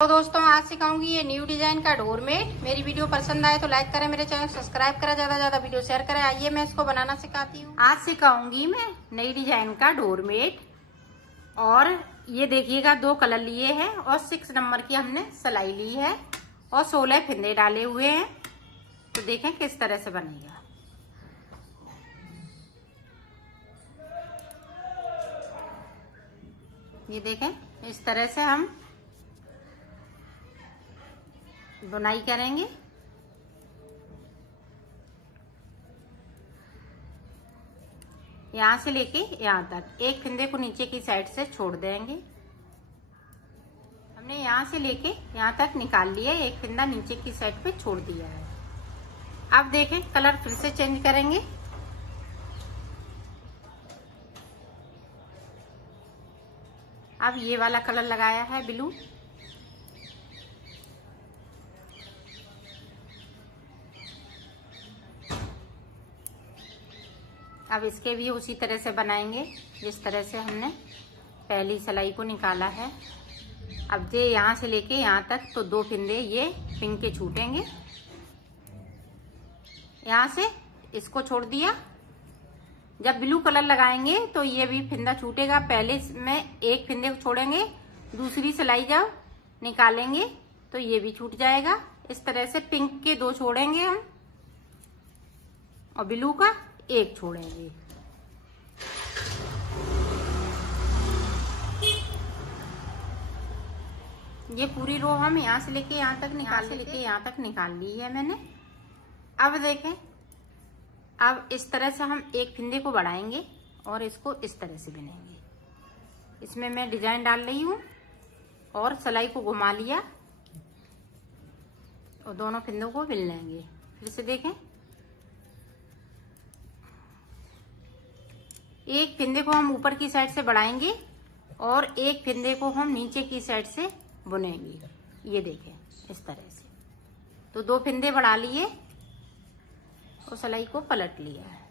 तो दोस्तों आज सिखाऊंगी ये न्यू डिजाइन का डोरमेट। मेरी वीडियो पसंद आए तो लाइक करें, मेरे चैनल सब्सक्राइब करें, ज्यादा ज्यादा वीडियो शेयर करें। आइए मैं इसको बनाना सिखाती हूँ। आज सिखाऊंगी मैं नई डिजाइन का डोरमेट। और ये देखिएगा, 2 कलर लिए हैं और 6 नंबर की हमने सिलाई ली है और 16 फिंदे डाले हुए हैं। तो देखें किस तरह से बनेगा। ये देखें, इस तरह से हम बुनाई करेंगे। यहाँ से लेके यहाँ तक एक फिंदे को नीचे की साइड से छोड़ देंगे। हमने यहाँ से लेके यहाँ तक निकाल लिया, एक फिंदा नीचे की साइड पे छोड़ दिया है। अब देखें, कलर फिर से चेंज करेंगे। अब ये वाला कलर लगाया है ब्लू। अब इसके भी उसी तरह से बनाएंगे जिस तरह से हमने पहली सिलाई को निकाला है। अब ये यहाँ से लेके यहाँ तक तो 2 फिंदे ये पिंक के छूटेंगे। यहाँ से इसको छोड़ दिया। जब ब्लू कलर लगाएंगे तो ये भी फिंदा छूटेगा। पहले में एक फिंदे को छोड़ेंगे, दूसरी सिलाई जब निकालेंगे तो ये भी छूट जाएगा। इस तरह से पिंक के 2 छोड़ेंगे हम और ब्लू का 1 छोड़ेंगे। ये पूरी रो हम यहाँ से लेके यहाँ तक निकाल ली है मैंने। अब देखें, अब इस तरह से हम एक फिंदे को बढ़ाएंगे और इसको इस तरह से बुनेंगे। इसमें मैं डिजाइन डाल रही हूँ और सिलाई को घुमा लिया और दोनों फिंदों को बुन लेंगे। फिर से देखें, एक फिंदे को हम ऊपर की साइड से बढ़ाएंगे और एक फिंदे को हम नीचे की साइड से बुनेंगे। ये देखें इस तरह से। तो 2 फिंदे बढ़ा लिए और सिलाई को पलट लिया है।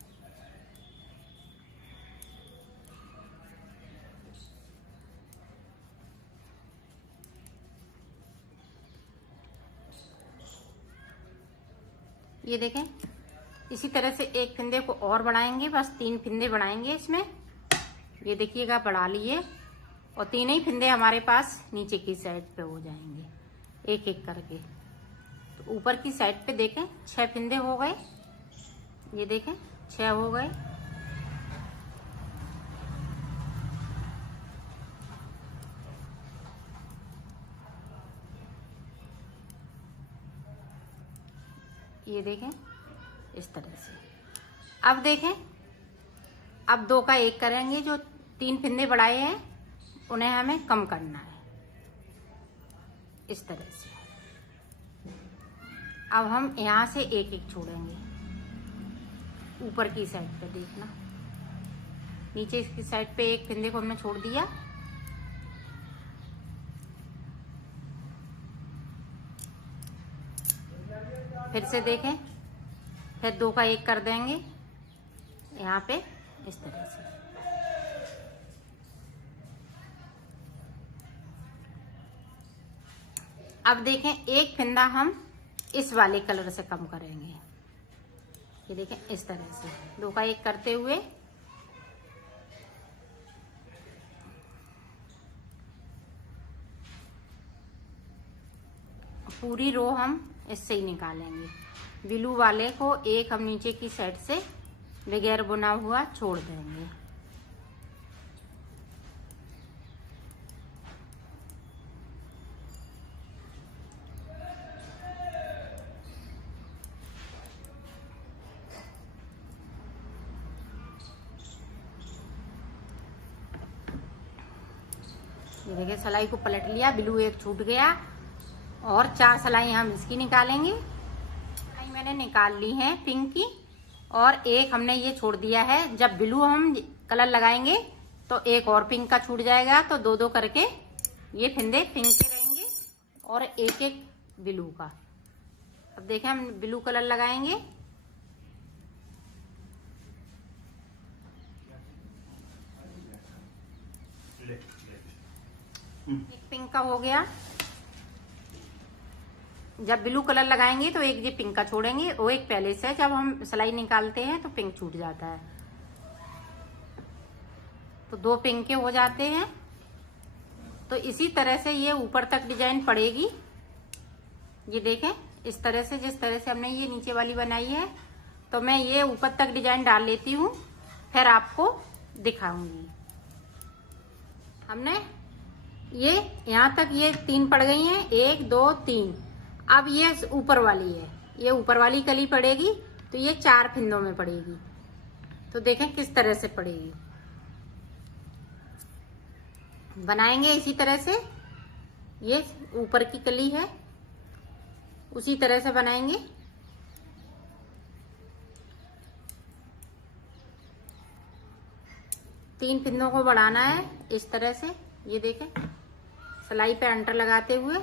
ये देखें, इसी तरह से एक फिंदे को और बढ़ाएंगे। बस 3 फिंदे बढ़ाएंगे इसमें। ये देखिएगा, बढ़ा लिए और 3 ही फिंदे हमारे पास नीचे की साइड पे हो जाएंगे एक एक करके। तो ऊपर की साइड पे देखें 6 फिंदे हो गए। ये देखें 6 हो गए। ये देखें इस तरह से। अब देखें, अब 2 का 1 करेंगे। जो 3 फिंदे बढ़ाए हैं उन्हें हमें कम करना है इस तरह से। अब हम यहाँ से एक एक छोड़ेंगे ऊपर की साइड पे। देखना, नीचे की साइड पे एक फिंदे को हमने छोड़ दिया। फिर से देखें, फिर 2 का 1 कर देंगे यहाँ पे इस तरह से। अब देखें, एक फिंदा हम इस वाले कलर से कम करेंगे। ये देखें इस तरह से 2 का 1 करते हुए पूरी रो हम इससे ही निकालेंगे। ब्लू वाले को 1 हम नीचे की साइड से बगैर बुना हुआ छोड़ देंगे। ये देखिए, सिलाई को पलट लिया, ब्लू 1 छूट गया और 4 सिलाई हम इसकी निकालेंगे। सिलाई मैंने निकाल ली है पिंक की और 1 हमने ये छोड़ दिया है। जब ब्लू हम कलर लगाएंगे तो 1 और पिंक का छूट जाएगा। तो 2-2 करके ये फिंदे पिंक के रहेंगे और 1-1 ब्लू का। अब देखें, हम ब्लू कलर लगाएंगे। एक पिंक का हो गया। जब ब्लू कलर लगाएंगे तो एक ये पिंक का छोड़ेंगे, वो एक पहले से जब हम सिलाई निकालते हैं तो पिंक छूट जाता है। तो 2 पिंक के हो जाते हैं। तो इसी तरह से ये ऊपर तक डिजाइन पड़ेगी। ये देखें इस तरह से, जिस तरह से हमने ये नीचे वाली बनाई है, तो मैं ये ऊपर तक डिजाइन डाल लेती हूँ, फिर आपको दिखाऊंगी। हमने ये यहाँ तक ये 3 पड़ गई हैं, 1 2 3। अब ये ऊपर वाली है, ये ऊपर वाली कली पड़ेगी तो ये 4 फिंदों में पड़ेगी। तो देखें किस तरह से पड़ेगी। बनाएंगे इसी तरह से, ये ऊपर की कली है उसी तरह से बनाएंगे। तीन फिंदों को बढ़ाना है इस तरह से। ये देखें सिलाई पे अंटर लगाते हुए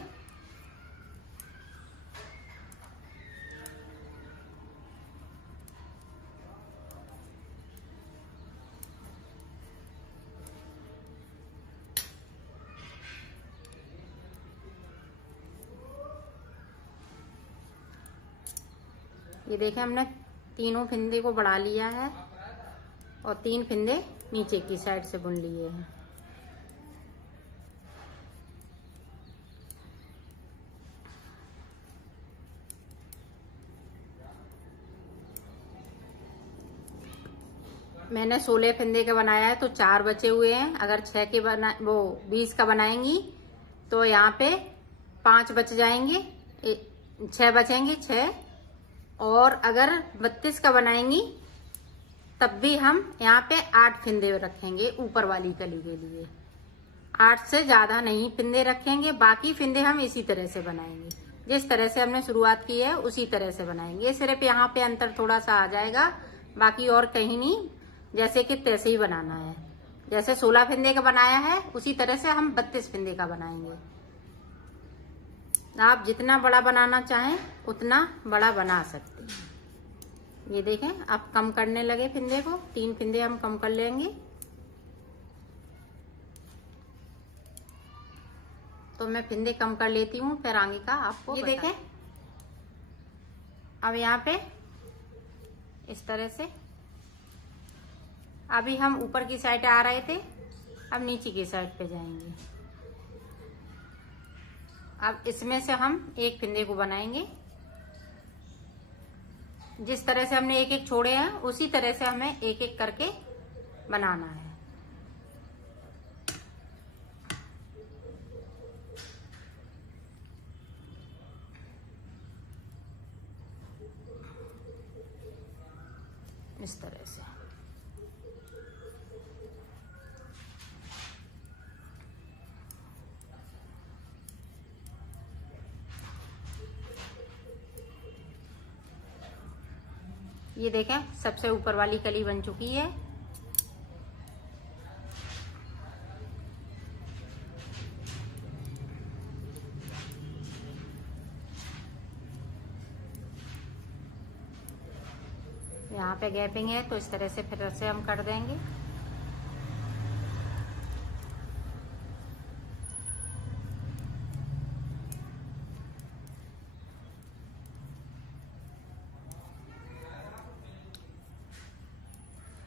ये देखें हमने तीनों फिंदे को बढ़ा लिया है और 3 फिंदे नीचे की साइड से बुन लिए हैं। मैंने 16 फिंदे का बनाया है तो 4 बचे हुए हैं। अगर 6 के 20 का बनाएंगी तो यहाँ पे 5 बच जाएंगे, 6 बचेंगे 6। और अगर 32 का बनाएंगी तब भी हम यहाँ पे 8 फिंदे रखेंगे ऊपर वाली कली के लिए। 8 से ज्यादा नहीं फिंदे रखेंगे। बाकी फिंदे हम इसी तरह से बनाएंगे, जिस तरह से हमने शुरुआत की है उसी तरह से बनाएंगे। सिर्फ यहाँ पे अंतर थोड़ा सा आ जाएगा, बाकी और कहीं नहीं। जैसे कि तैसे ही बनाना है, जैसे 16 फिंदे का बनाया है उसी तरह से हम 32 फिंदे का बनाएंगे। आप जितना बड़ा बनाना चाहें उतना बड़ा बना सकते हैं। ये देखें अब कम करने लगे फिंदे को, 3 फिंदे हम कम कर लेंगे। तो मैं फिंदे कम कर लेती हूँ, फिर आगे का आपको। ये देखें अब यहाँ पे इस तरह से, अभी हम ऊपर की साइड आ रहे थे, अब नीचे की साइड पे जाएंगे। अब इसमें से हम एक फिंदे को बनाएंगे। जिस तरह से हमने एक एक छोड़े हैं उसी तरह से हमें एक एक करके बनाना है। इस तरह से ये देखें सबसे ऊपर वाली कली बन चुकी है। यहाँ पे गैपिंग है तो इस तरह से फिर से हम कर देंगे।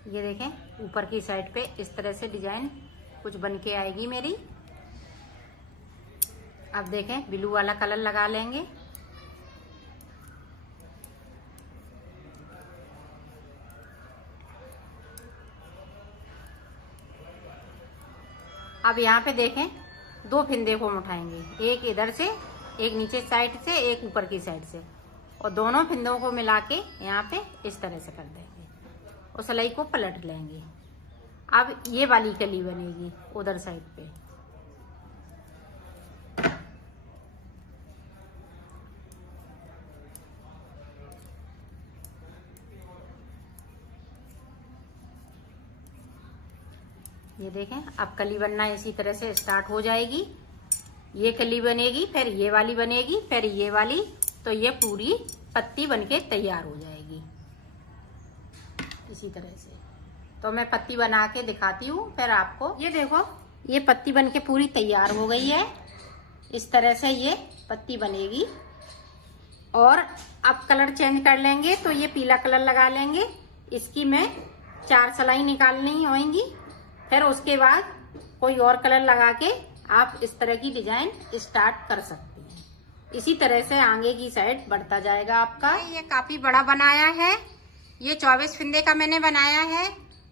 ये देखें ऊपर की साइड पे इस तरह से डिजाइन कुछ बन के आएगी मेरी। अब देखें ब्लू वाला कलर लगा लेंगे। अब यहाँ पे देखें 2 फिंदे को हम उठाएंगे, एक इधर से, एक नीचे साइड से, एक ऊपर की साइड से, और दोनों फिंदों को मिला के यहाँ पे इस तरह से कर देंगे और सिलाई को पलट लेंगे। अब ये वाली कली बनेगी उधर साइड पे। ये देखें अब कली बनना इसी तरह से स्टार्ट हो जाएगी। ये कली बनेगी, फिर ये वाली बनेगी, फिर ये वाली, तो ये पूरी पत्ती बनके तैयार हो जाएगी इसी तरह से। तो मैं पत्ती बना के दिखाती हूँ फिर आपको। ये देखो ये पत्ती बनके पूरी तैयार हो गई है। इस तरह से ये पत्ती बनेगी। और अब कलर चेंज कर लेंगे, तो ये पीला कलर लगा लेंगे। इसकी मैं 4 सिलाई निकालनी होंगी। फिर उसके बाद कोई और कलर लगा के आप इस तरह की डिजाइन स्टार्ट कर सकते हैं। इसी तरह से आगे की साइड बढ़ता जाएगा आपका। ये काफी बड़ा बनाया है। ये 24 फंदे का मैंने बनाया है,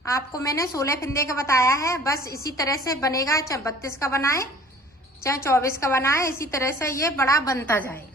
आपको मैंने 16 फंदे का बताया है। बस इसी तरह से बनेगा, चाहे 32 का बनाए चाहे 24 का बनाए, इसी तरह से ये बड़ा बनता जाएगा।